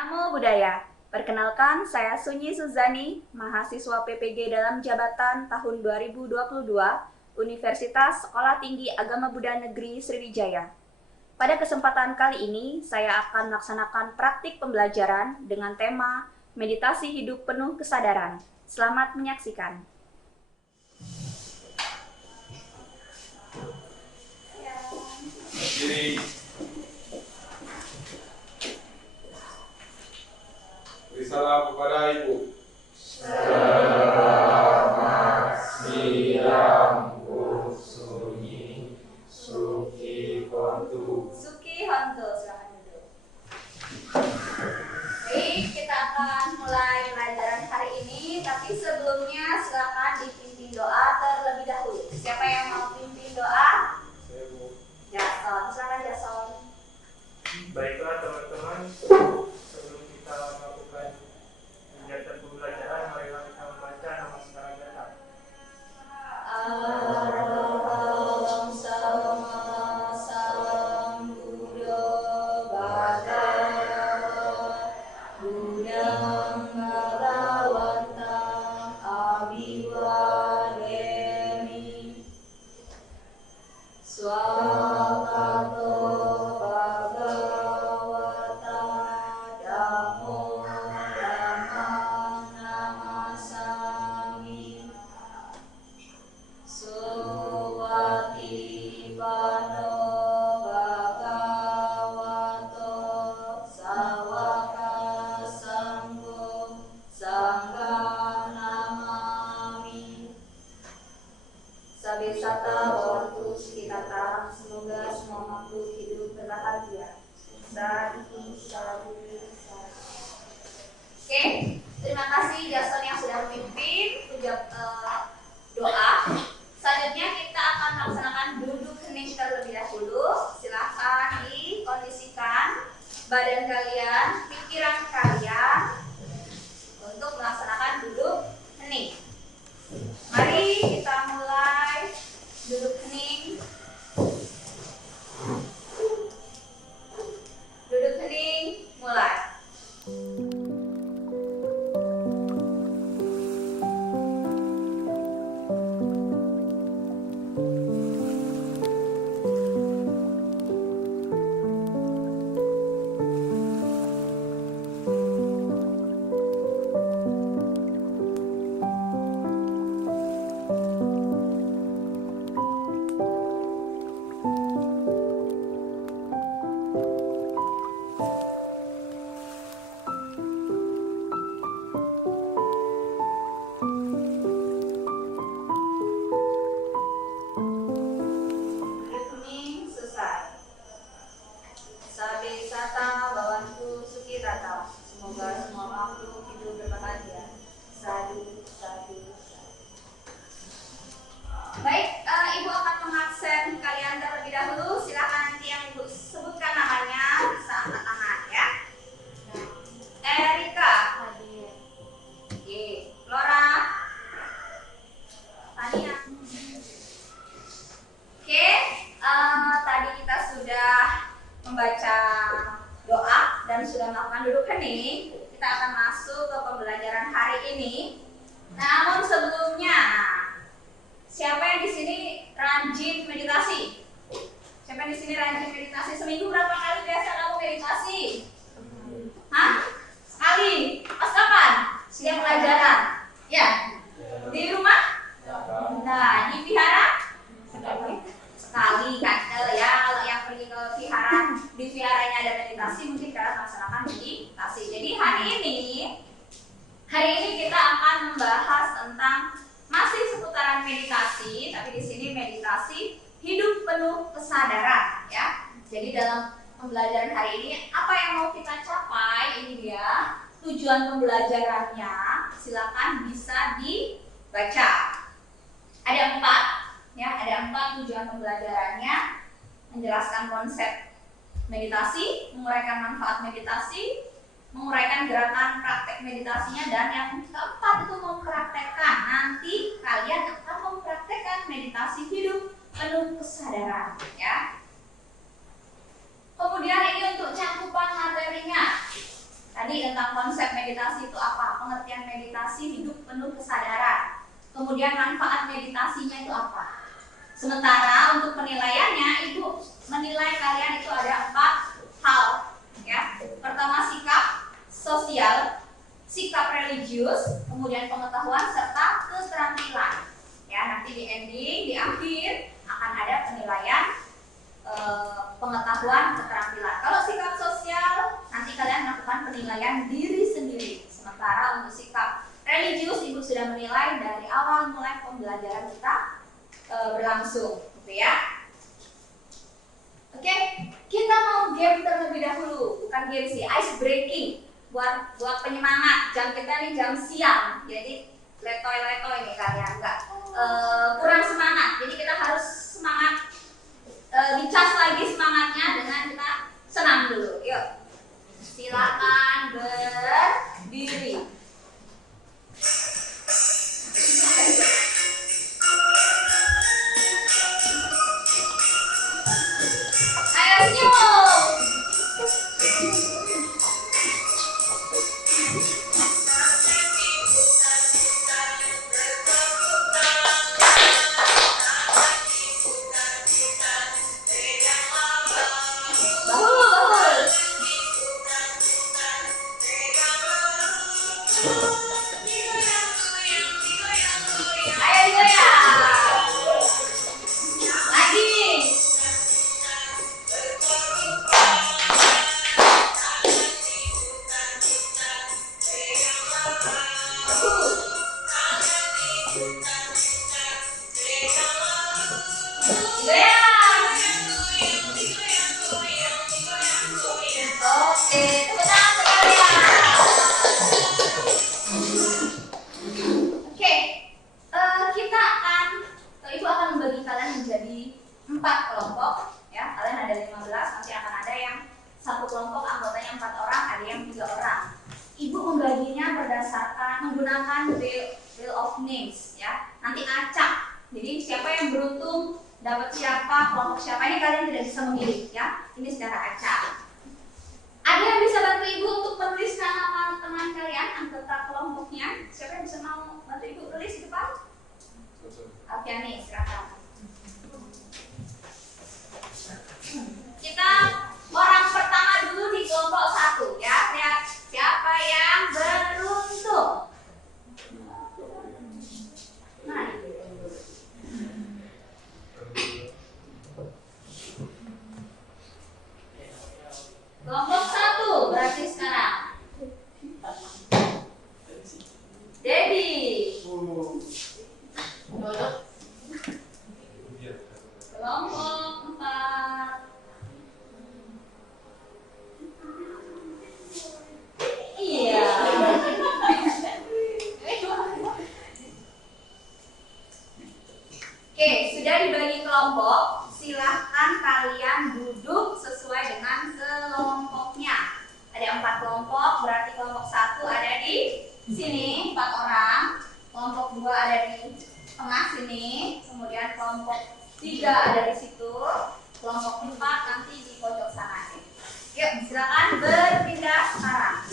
Namo Buddhaya. Perkenalkan, saya Sunyi Suzani, mahasiswa PPG dalam jabatan tahun 2022, Universitas Sekolah Tinggi Agama Buddha Negeri Sriwijaya. Pada kesempatan kali ini, saya akan melaksanakan praktik pembelajaran dengan tema Meditasi Hidup Penuh Kesadaran. Selamat menyaksikan. Berdiri. Beri salam kepada Ibu. Selamat siang, Bu Sunyi. Suki Hontu. Suki Hontu, silakan duduk. Baik, kita akan mulai pelajaran hari ini, tapi sebelumnya silakan dipimpin doa terlebih dahulu. Siapa yang mau pimpin doa? Saya Bu. Jason, silakan Jason. Baiklah teman-teman, sebelum kita melakukan kegiatan pembelajaran, marilah kita membaca nama sekarang datang. Araham sama sambuddho bhagava Buddham bhagavantam abhiwademi Swakato bhagavata dhammo dhammam namasami Suvati pano bhagavato sawaka sanggo sanggham namami Sabesata bawantu sekitar, semoga semua makhluk hidup berbahagia. Sadu, sadu, sadu. Oke, terima kasih Jason yang sudah memimpin doa. Selanjutnya kita akan melaksanakan duduk hening terlebih dahulu. Silahkan dikondisikan badan kalian, pikiran kalian untuk melaksanakan duduk hening. Mari kita mulai duduk hening. Duduk hening, mulai. Duduk hening, selesai. Sabesata bawantu sukitata. Semoga semua makhluk hidup berbahagia. Sadu, sadu, sadu. Baik, Ibu akan mengabsen kalian terlebih dahulu. Silakan nanti yang Ibu sebutkan namanya bisa angkat tangan ya. Erika. Oke, Flora. Tania. Oke, tadi kita sudah membaca doa dan sudah melakukan duduk hening. Kita akan masuk ke pembelajaran hari ini. Namun sebelumnya, siapa yang di sini rajin meditasi? Siapa yang di sini rajin meditasi? Seminggu berapa kali biasa kamu meditasi? Hah? Sekali. Pas kapan? Setiap pelajaran. Ya. Di rumah? Nah, di vihara? Sekali kadal ya. Kalau yang pergi ke vihara, di viharanya ada meditasi, mungkin kalian melaksanakan meditasi. Jadi hari ini kita akan membahas tentang masih seputaran meditasi, tapi di sini meditasi hidup penuh kesadaran ya. Jadi dalam pembelajaran hari ini apa yang mau kita capai, ini dia tujuan pembelajarannya. Silakan bisa dibaca. Ada 4 ya, ada 4 tujuan pembelajarannya. Menjelaskan konsep meditasi, menguraikan manfaat meditasi, menguraikan gerakan praktek meditasinya, dan yang keempat itu mempraktekkan. Nanti kalian akan mempraktekkan meditasi hidup penuh kesadaran ya. Kemudian ini untuk cakupan materinya. Tadi tentang konsep meditasi itu apa? Pengertian meditasi hidup penuh kesadaran. Kemudian manfaat meditasinya itu apa? Sementara untuk penilaiannya, Ibu menilai kalian itu ada 4 hal, ya. Pertama sikap sosial, sikap religius, kemudian pengetahuan serta keterampilan. Ya, nanti di ending, di akhir akan ada penilaian pengetahuan, keterampilan. Kalau sikap sosial, nanti kalian melakukan penilaian diri sendiri. Sementara untuk sikap religius, Ibu sudah menilai dari awal mulai pembelajaran kita berlangsung, gitu ya. Oke, kita mau game terlebih dahulu, bukan game sih, ice breaking, buat penyemangat. Jam kita nih jam siang, jadi letoy-letoy nih kalian, enggak kurang semangat. Jadi kita harus semangat, dicas lagi semangatnya dengan kita senam dulu. Yuk, silakan berdiri. Ayo senyum. Menggunakan wheel of names, ya. Nanti acak. Jadi siapa yang beruntung dapat siapa, kelompok siapa, ini kalian tidak bisa memilih, ya. Ini secara acak. Ada yang bisa bantu Ibu untuk menuliskan nama teman kalian anggota kelompoknya? Siapa yang bisa mau bantu Ibu tulis di depan? Oke nih, silakan. Kita orang pertama dulu di kelompok 1, ya. Lihat siapa yang beruntung. Nah, kelompok 1 berarti sekarang Dedi. Kelompok 4 iya. Oke, sudah dibagi kelompok, silahkan kalian duduk sesuai dengan kelompoknya. Ada 4 kelompok, berarti kelompok 1 ada di sini 4 orang, kelompok 2 ada di tengah sini, kemudian kelompok 3 ada di situ, kelompok 4 nanti di pojok sana. Yuk, silakan berpindah sekarang.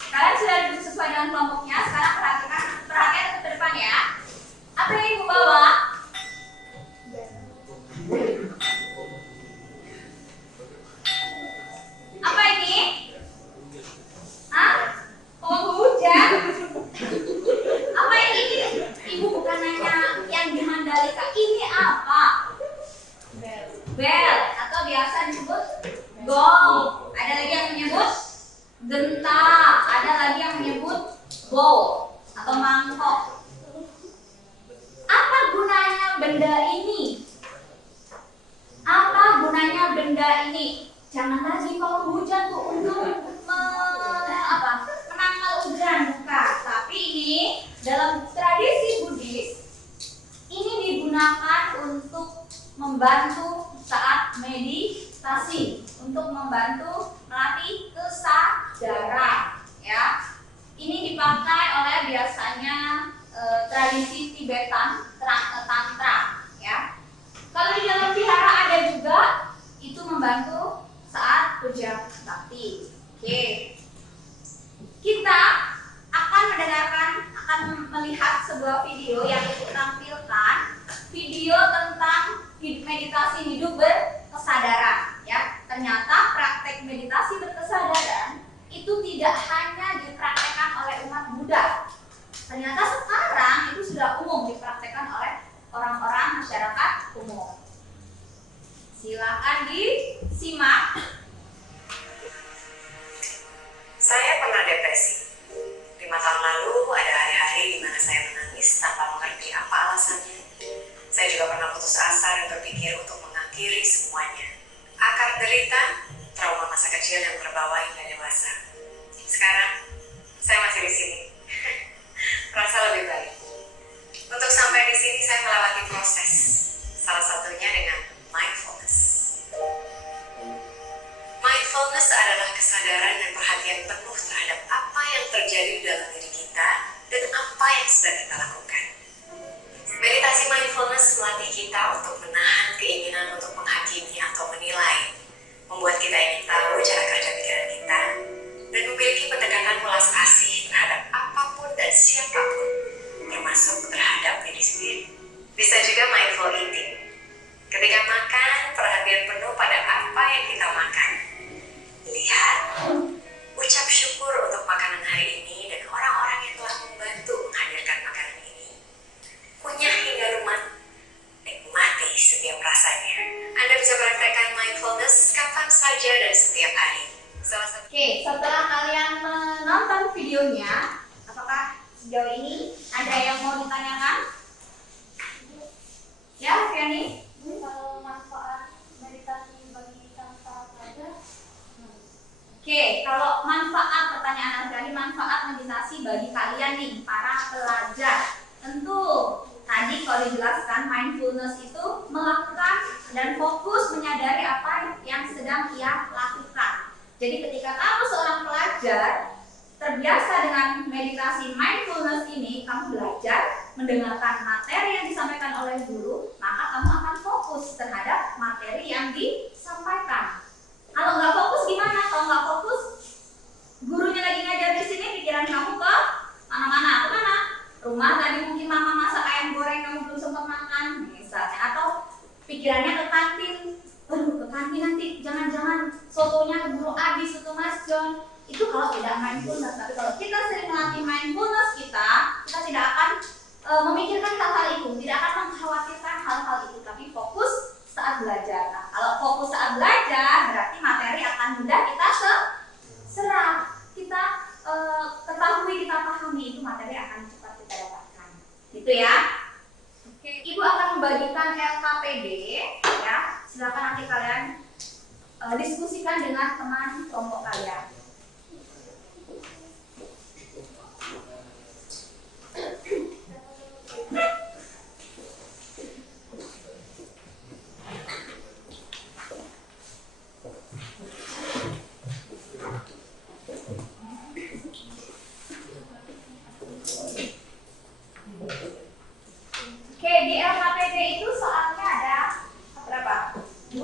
Kalian sudah duduk sesuai dengan kelompoknya. Sekarang perhatikan ke depan ya. Apa yang Ibu bawa? Apa ini? Hah? Oh, hujan? Apa ini? Ibu bukan nanya yang di Mandalika. Ini apa? Bel atau biasa disebut gong. Ada lagi yang menyebut genta. Ada lagi yang menyebut bowl atau mangkok. Apa gunanya benda ini? Apa gunanya benda ini? Jangan lagi kalau hujan tuh untuk menangkal hujan, bukan. Tapi ini dalam tradisi Buddhis ini digunakan untuk membantu saat meditasi, untuk membantu melatih kesadaran, ya. Ini dipakai oleh biasanya tradisi Tibetan, tantra, ya. Kalau di dalam vihara ada juga, itu membantu saat puja bakti. Oke. tidak hanya dipraktekkan oleh umat Buddha. Ternyata sekarang itu sudah umum dipraktekkan oleh orang-orang masyarakat umum. Silakan disimak. Saya pernah depresi. 5 tahun lalu ada hari-hari di mana saya menangis tanpa mengerti apa alasannya. Saya juga pernah putus asa dan berpikir untuk mengakhiri semuanya. Akar derita, trauma masa kecil yang terbawa hingga dewasa. Sekarang, saya masih di sini. Merasa lebih baik. Untuk sampai di sini saya melewati proses. Salah satunya dengan mindfulness. Mindfulness adalah kesadaran dan perhatian penuh terhadap apa yang terjadi dalam diri kita dan apa yang sedang kita lakukan. Meditasi mindfulness melatih kita untuk menahan keinginan untuk menghakimi atau menilai, membuat kita ingin tahu cara kerja pikiran kita, dan memiliki pendekatan welas asih terhadap apapun dan siapapun, termasuk terhadap diri sendiri. Bisa juga mindful eating. Ketika makan, perhatian penuh pada apa yang kita makan. Lihat, ucap syukur untuk makanan hari ini dan orang-orang yang telah membantu menghadirkan makanan ini. Kunyah hingga rumah, nikmati setiap rasanya. Anda bisa praktekkan mindfulness kapan saja dan setiap hari. Oke, setelah kalian menonton videonya, apakah sejauh ini ada yang mau ditanyakan? Ya, Fiani? Kalau manfaat meditasi bagi tanpa pelajar, Oke, kalau manfaat pertanyaan Azrani, manfaat meditasi bagi kalian nih, para pelajar. Tentu, tadi kalau dijelaskan mindfulness itu melakukan dan fokus menyadari apa yang sedang ia lakukan. Jadi ketika kamu seorang pelajar, terbiasa dengan meditasi mindfulness ini, kamu belajar mendengarkan materi yang disampaikan oleh guru, maka kamu akan fokus terhadap materi yang disampaikan. Kalau nggak fokus gimana? Kalau nggak fokus, gurunya lagi ngajar di sini, pikiran kamu ke mana-mana? Kemana? Rumah tadi mungkin mama masak ayam goreng, kamu belum sempat makan, misalnya. Atau pikirannya ke kantin, waduh ke kantin nanti, jangan-jangan sotonya keburu habis, soto Mas John. Itu kalau tidak mindfulness. Tapi kalau kita sering melatih mindfulness kita tidak akan memikirkan hal-hal itu, tidak akan mengkhawatirkan hal-hal itu, tapi fokus saat belajar. Nah, kalau fokus saat belajar, berarti materi akan mudah kita serap, kita ketahui, kita pahami, itu materi akan cepat kita dapatkan. Gitu ya. Oke, Ibu akan membagikan LKPD, ya. Silakan nanti kalian diskusikan dengan teman kelompok kalian. Oke, di LKPD itu soalnya ada berapa? 2,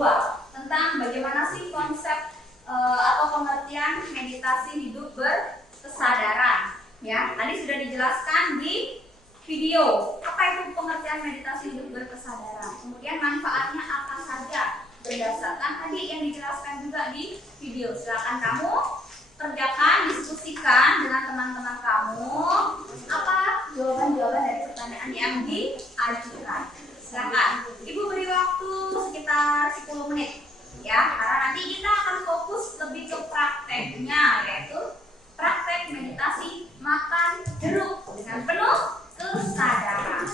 tentang bagaimana sih konsep atau pengertian meditasi hidup berkesadaran. Ya, tadi sudah dijelaskan di video apa itu pengertian meditasi hidup berkesadaran. Kemudian manfaatnya apa saja berdasarkan tadi yang dijelaskan juga di video. Silakan kamu kerjakan, diskusikan dengan teman-teman kamu apa jawaban-jawaban dari pertanyaan yang diajukan. Silakan. Ibu beri waktu sekitar 10 menit ya, karena nanti kita akan fokus lebih ke prakteknya, yaitu praktek meditasi makan jeruk dengan penuh kesadaran.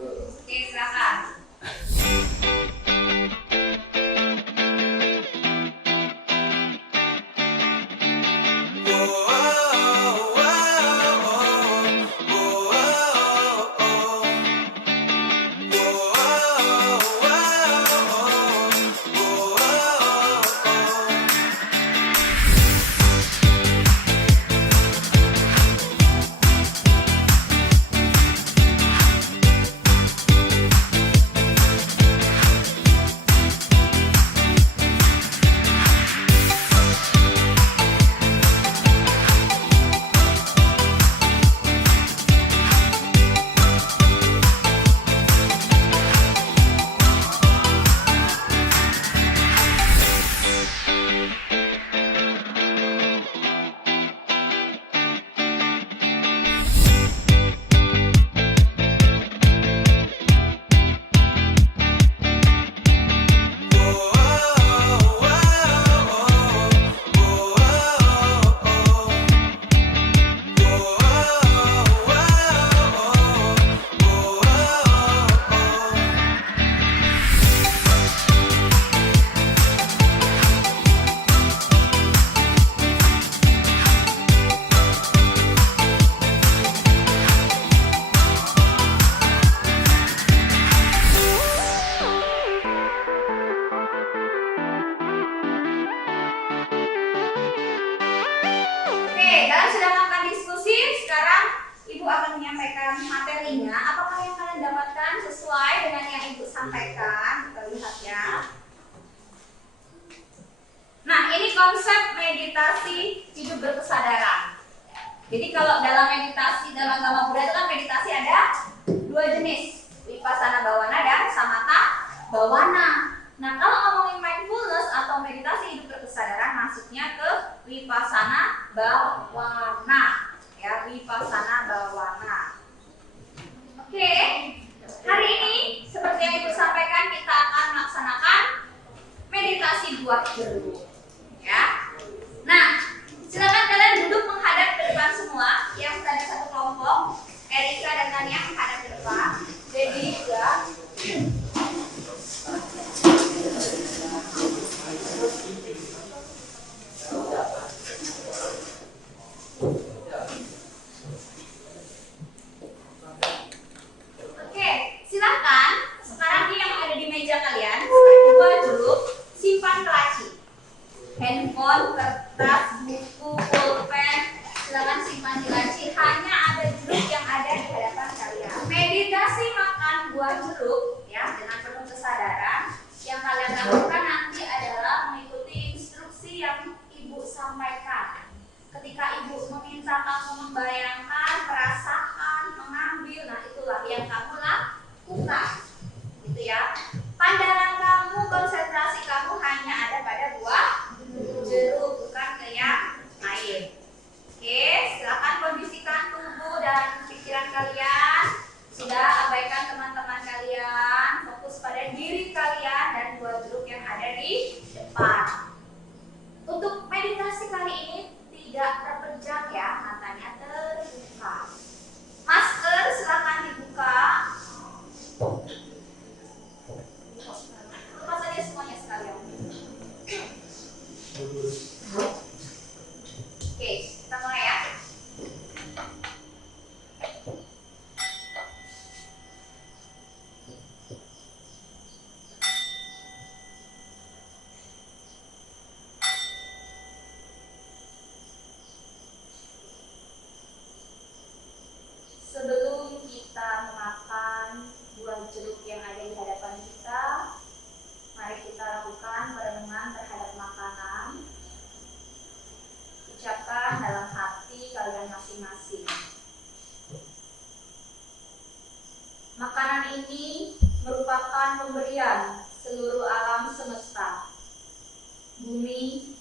Oke, silakan. Whoa. Oke, dalam sudah melakukan diskusi, sekarang Ibu akan menyampaikan materinya. Apakah yang kalian dapatkan sesuai dengan yang Ibu sampaikan? Kita lihat ya. Nah, ini konsep meditasi hidup berkesadaran. Jadi kalau dalam meditasi, dalam agama Buddha itu kan meditasi ada dua jenis, Vipassana Bhavana dan Samatha Bhavana. Nah, kalau ngomongin mindfulness atau meditasi hidup berkesadaran, masuknya ke Vipassana Bhavana. Ya, Vipassana Bhavana. Oke, hari ini seperti yang Ibu sampaikan, kita akan melaksanakan meditasi buah jeruk. Ya. Nah, silakan kalian duduk menghadap ke depan semua. Yang ada satu kelompok, Erika dan Tania menghadap ke depan. Dedi juga. Oke, silakan. Sekarang ini yang ada di meja kalian, buah jeruk, simpan ke laci. Handphone, kertas, buku, pulpen, silakan simpan di laci. Hanya ada jeruk yang ada di hadapan kalian. Meditasi makan buah jeruk ya dengan penuh kesadaran. Yang kalian lakukan nanti adalah mengikuti instruksi yang Ibu sampaikan. Ketika Ibu meminta kamu membayangkan, merasakan, mengambil, nah itulah yang kamu lakukan, gitu ya. Pandangan kamu, konsentrasi kamu hanya ada pada buah jeruk, bukan ke yang lain. Oke, silakan kondisikan tubuh dan pikiran kalian. Sudah, abaikan teman-teman kalian, fokus pada diri kalian dan buah jeruk yang ada di depan. Untuk meditasi kali ini tidak terpejam ya, matanya terbuka. Masker silakan dibuka. Lepas saja semuanya sekalian. Oke, kita mulai ya. Sebelum kita memakan buah jeruk yang ada di hadapan kita, mari kita lakukan perenungan terhadap makanan. Ucapkan dalam hati kalian masing-masing. Makanan ini merupakan pemberian seluruh alam semesta, bumi,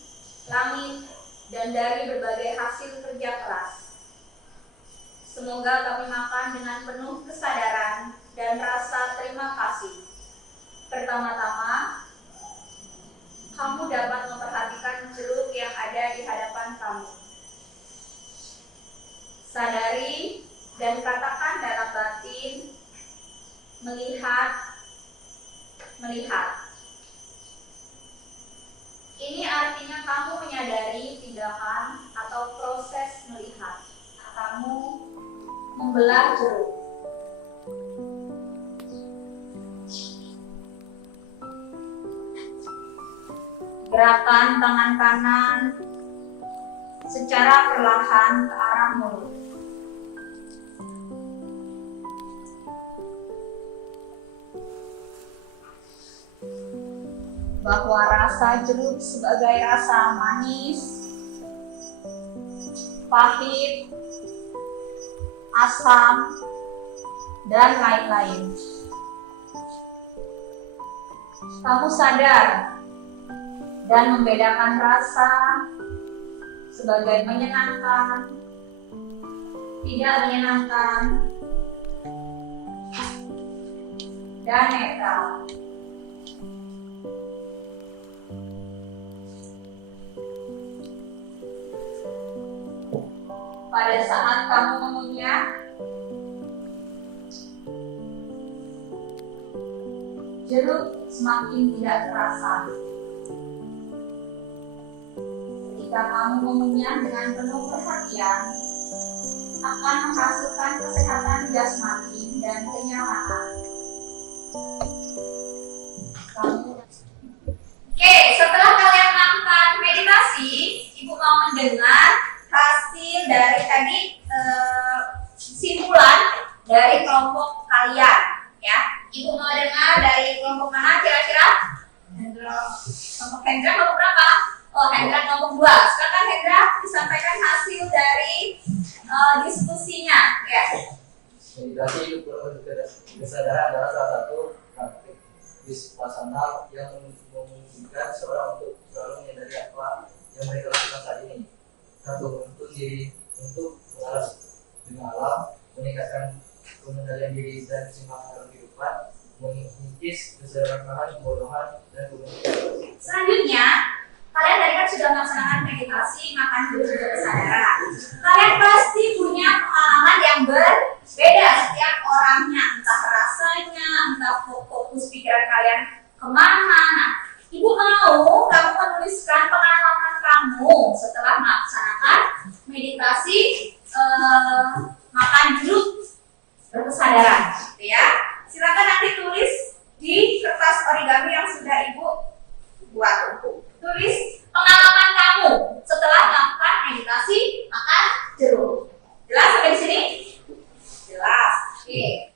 langit, dan dari berbagai hasil kerja keras. Semoga kami makan dengan penuh kesadaran dan rasa terima kasih. Pertama-tama, kamu dapat memperhatikan jeruk yang ada di hadapan kamu. Sadari dan katakan dalam batin, melihat. Ini artinya kamu menyadari tindakan atau proses melihat. Kamu membelah jeruk. Gerakan tangan kanan secara perlahan ke arah mulut. Bahwa rasa jeruk sebagai rasa manis, pahit, asam, dan lain-lain. Kamu sadar dan membedakan rasa sebagai menyenangkan, tidak menyenangkan, dan netral. Pada saat kamu mengunyah, jeruk semakin tidak terasa. Ketika kamu mengunyah dengan penuh perhatian, akan menghasilkan kesehatan jasmani dan kenyamanan. Oke, setelah kalian melakukan meditasi, Ibu mau mendengar hasil diskusinya. Ya. Meditasi itu kesadaran adalah salah satu praktik vipassana yang memungkinkan seorang untuk selalu menyadari apa yang mereka lakukan saat ini, dan membentuk diri untuk mengalas dengan alam, meningkatkan pengendalian diri dan keseimbangan dalam kehidupan, mengikis kesederhanaan, kebodohan, dan komunikasi. Selanjutnya, kalian tadi kan sudah melaksanakan meditasi, makan dulu juga kesadaran. Kalian pasti punya pengalaman yang berbeda setiap orangnya, entah rasanya, entah fokus pikiran kalian kemana. Nah, Ibu mau kamu menuliskan pengalaman kamu setelah melaksanakan meditasi makan duduk berkesadaran, gitu ya. Silakan nanti tulis di kertas origami yang sudah Ibu buat. Tulis pengalaman kamu setelah melakukan meditasi makan jeruk. Jelas sampai di sini? Jelas. Oke.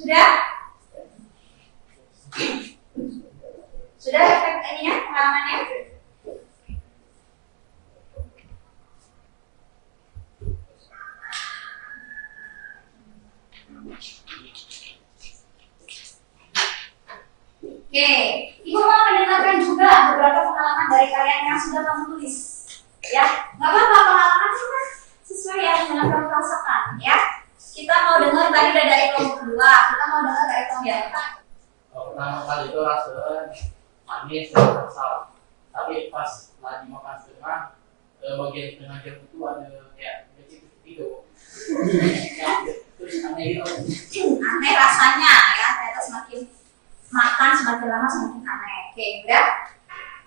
Sudah? Sudah efek ininya pengalamannya? Oke, Ibu mau mendengarkan juga beberapa pengalaman dari kalian yang sudah kamu tulis. Ya, nggak apa-apa pengalaman cuma sesuai yang kamu rasakan, ya. Kita mau dengar tadi udah dari kelompok kedua, kita mau dengar dari kelompok yang keempat. Pertama kali itu rasanya manis dan asam, tapi pas lagi makan setengah, bagian tengah jeruk itu ada kayak kecil gitu. Terus aneh gitu. Aneh rasanya ya, ternyata semakin makan semakin lama semakin aneh. Oke, udah?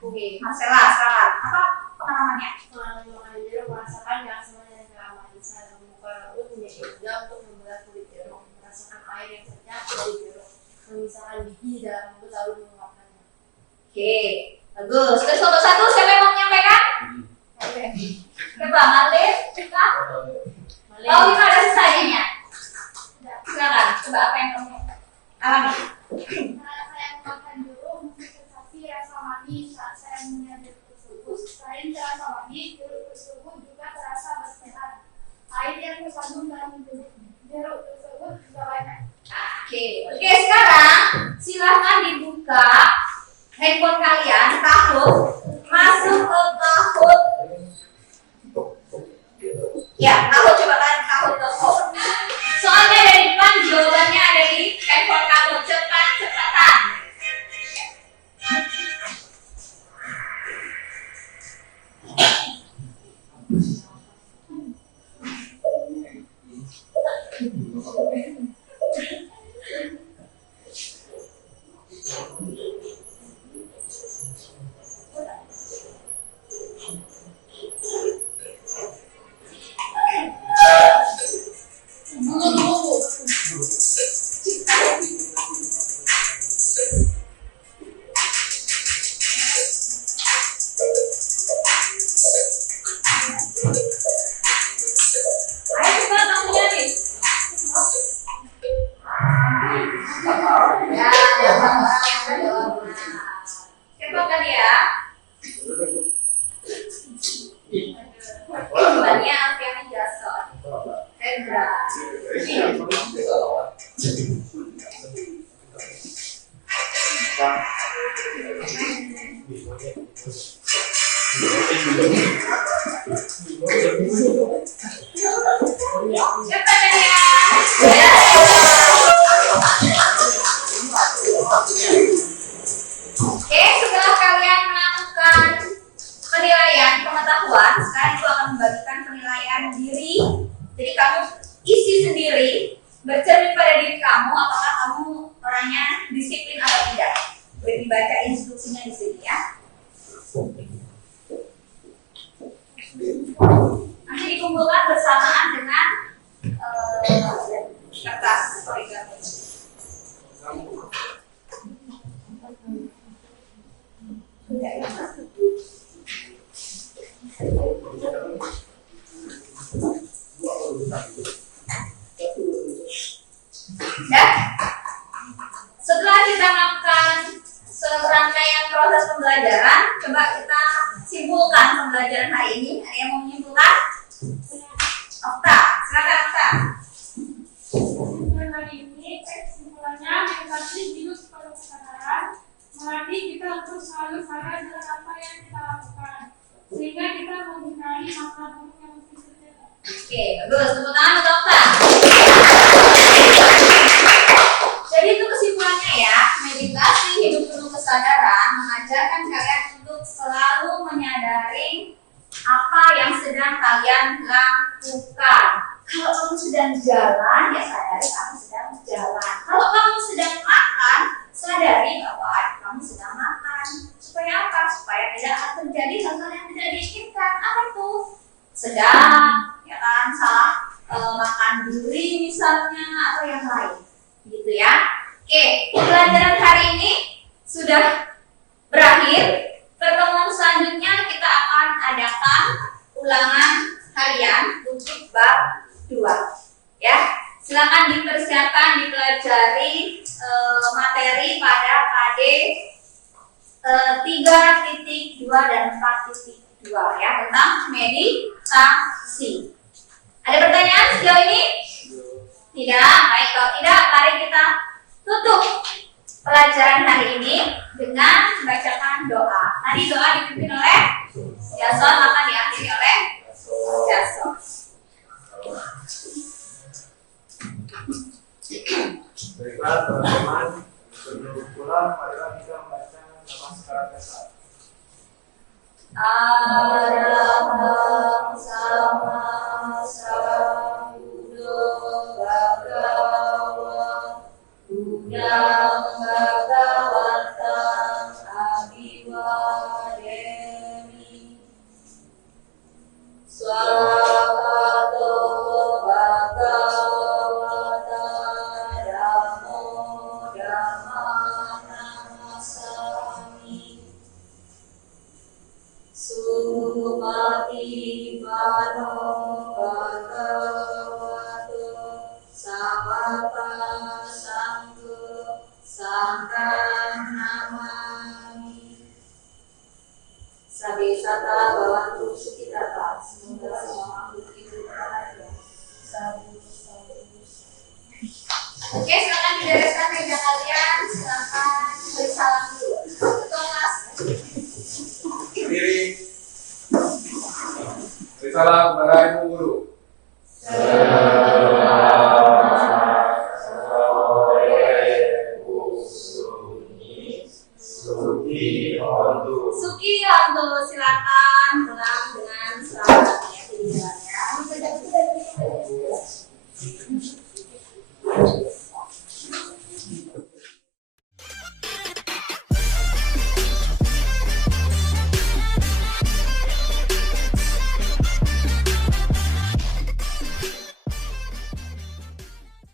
Oke, Marcella, sekarang apa pengalamannya? Pengalaman makan jeruk merasakan yang semuanya yang lama di sana membuka laut menjadi mudah untuk membelah kulit jeruk, merasakan air yang senyap dari jeruk, memisahkan biji dalam mulut lalu menguapkannya. Oke, bagus. Terus satu-satu siapa yang mau menyampaikan? Oke. Coba Marlin, kita. Oh, kita ada sisanya. Silakan. Coba apa yang kamu alami? Saat saya makan jeruk, mensensasi rasa manis saat saya mengambil tersebut. Selain terasa manis, jeruk tersebut juga terasa bersehat. Air yang terkandung dalam jeruk tersebut juga banyak. Oke, sekarang silahkan dibuka handphone kalian, Kahoot, masuk ke Kahoot. Ya, Kahoot coba kalian Kahoot.com. Soalnya ada di depan, jawabannya ada di handphone Kahoot. Cepat-cepatan. Ayo cepat waktunya nih. Ya, orang yang berjawab benar. Cepat kan ya. Jawabannya Alfian Jason. Hendra. Cepat kan ya. Oke, setelah kalian melakukan penilaian pengetahuan, sekarang Ibu akan membagikan penilaian diri. Jadi kamu isi sendiri, bercermin pada diri kamu, apakah kamu orangnya disiplin atau tidak. Boleh dibaca instruksinya di sini ya. Nanti dikumpulkan bersamaan dengan kertas origami. Ya. Setelah kita melakukan serangkaian proses pembelajaran, coba kita simpulkan pembelajaran hari ini. Ada yang mau menyimpulkan? Okta, silakan Okta. Hari ini kesimpulannya meditasi hidup pada kesadaran melatih kita untuk selalu sadar dengan apa yang kita lakukan sehingga kita menghindari masa buruk yang mungkin terjadi. Oke, bagus. Tepuk tangan untuk Okta. Jadi itu kesimpulannya ya, meditasi hidup penuh kesadaran mengajarkan kalian untuk selalu menyadari apa yang sedang kalian lakukan. Kalau kamu sedang jalan, ya sadari kamu sedang jalan. Kalau kamu sedang makan, sadari bahwa kamu sedang makan. Supaya apa? Supaya tidak akan terjadi hal-hal yang tidak diinginkan. Apa itu? Sedang, ya kan, salah makan duri misalnya atau yang lain. Gitu ya. Oke, pembelajaran hari ini sudah berakhir. Pertemuan selanjutnya kita akan adakan ulangan harian untuk bab 2. Ya, silakan dipersiapkan dipelajari materi pada KD 3.2 dan 4.2 ya tentang meditasi. Ada pertanyaan sejauh ini? Tidak. Baik, kalau tidak, mari kita tutup pelajaran hari ini dengan membacakan doa. Tadi doa dipimpin oleh Jason, maka diakhiri oleh Jason. Baiklah teman-teman, sebelum pulang marilah kita membaca Namaskara Dasar. Arahang sama sambuddho bhagava Buddhang bhagavatang abhiwademi Swakato bhagavata Dhammo Dhammam namasami Sumati mano bhagavato Samapa sanggo sangkang namami Sabesata bawantu sukitata semoga semua makhluk hidup bahagia. Sabu. Oke, silakan dibereskan meja kalian. Silakan beri salam dulu. Ketua kelas. Berdiri. Beri salam kepada Ibu Guru. Suki Hontu. Suki Hontu, silakan pulang dengan